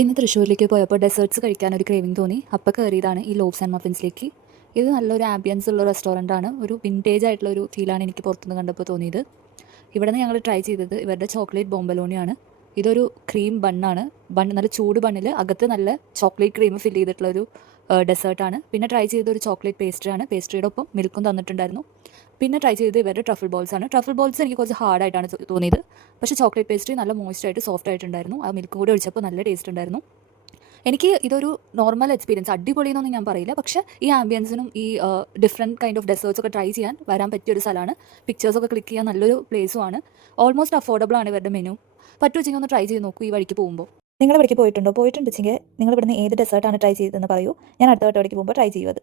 ഇന്ന് തൃശ്ശൂരിലേക്ക് പോയപ്പോൾ ഡെസേർട്ട്സ് കഴിക്കാൻ ഒരു ക്രേവിംഗ് തോന്നി. അപ്പോൾ കയറിയതാണ് ഈ ലോബ്സ് ആൻഡ് മഫിൻസിലേക്ക്. ഇത് നല്ലൊരു ആംബിയൻസ് ഉള്ള റെസ്റ്റോറൻ്റ് ആണ്. ഒരു വിൻറ്റേജ് ആയിട്ടുള്ള ഒരു ഫീലാണ് എനിക്ക് പുറത്തുനിന്ന് കണ്ടപ്പോൾ തോന്നിയത്. ഇവിടെ നിന്ന് ഞങ്ങൾ ട്രൈ ചെയ്തത് ഇവരുടെ ചോക്ലേറ്റ് ബോംബലോണിയാണ്. ഇതൊരു ക്രീം ബണ്ണാണ്. നല്ല ചൂട് ബണ്ണിൽ അകത്ത് നല്ല ചോക്ലേറ്റ് ക്രീം ഫില്ല് ചെയ്തിട്ടുള്ളൊരു ഡെസേർട്ടാണ്. പിന്നെ ട്രൈ ചെയ്ത ഒരു ചോക്ലേറ്റ് പേസ്ട്രിയാണ്. പേസ്ട്രിയുടെ ഒപ്പം മിൽക്കും തന്നിട്ടുണ്ടായിരുന്നു. പിന്നെ ട്രൈ ചെയ്തത് ഇവരുടെ ട്രഫിൾ ബോൾസ് ആണ്. ട്രഫിൾ ബോൾസ് എനിക്ക് കുറച്ച് ഹാർഡായിട്ടാണ് തോന്നിയത്. പക്ഷേ ചോക്ലേറ്റ് പേസ്ട്രി നല്ല മോയ്സ്റ്റായിട്ട് സോഫ്റ്റ് ആയിട്ടുണ്ടായിരുന്നു. ആ മിൽക്കും കൂടി ഒഴിച്ചപ്പോൾ നല്ല ടേസ്റ്റ് ഉണ്ടായിരുന്നു. എനിക്ക് ഇതൊരു നോർമൽ എക്സ്പീരിയൻസ്, അടിപൊളിയെന്നൊന്നും ഞാൻ പറയില്ല. പക്ഷേ ഈ ആംബിയൻസിനും ഈ ഡിഫറെൻറ്റ് കൈൻഡ് ഓഫ് ഡെസേർട്സ് ഒക്കെ ട്രൈ ചെയ്യാൻ വരാൻ പറ്റിയൊരു സ്ഥലമാണ്. പിക്ചേഴ്സൊക്കെ ക്ലിക്ക് ചെയ്യാൻ നല്ലൊരു പ്ലേസുമാണ്. ഓൾമോസ്റ്റ് അഫോർഡബിൾ ആണ് ഇവരുടെ മെനു. പറ്റുവെച്ചെങ്കിൽ ഒന്ന് ട്രൈ ചെയ്ത് നോക്കൂ ഈ വഴിക്ക് പോകുമ്പോൾ. നിങ്ങൾ ഇവിടേക്ക് പോയിട്ടുണ്ടോ? പോയിട്ടുണ്ടെങ്കിൽ നിങ്ങൾ ഇവിടുന്ന് ഏത് ഡെസേർട്ടാണ് ട്രൈ ചെയ്തതെന്ന് പറയൂ. ഞാൻ അടുത്ത വട്ടം ഇവിടേക്ക് പോകുമ്പോൾ ട്രൈ ചെയ്യും അത്.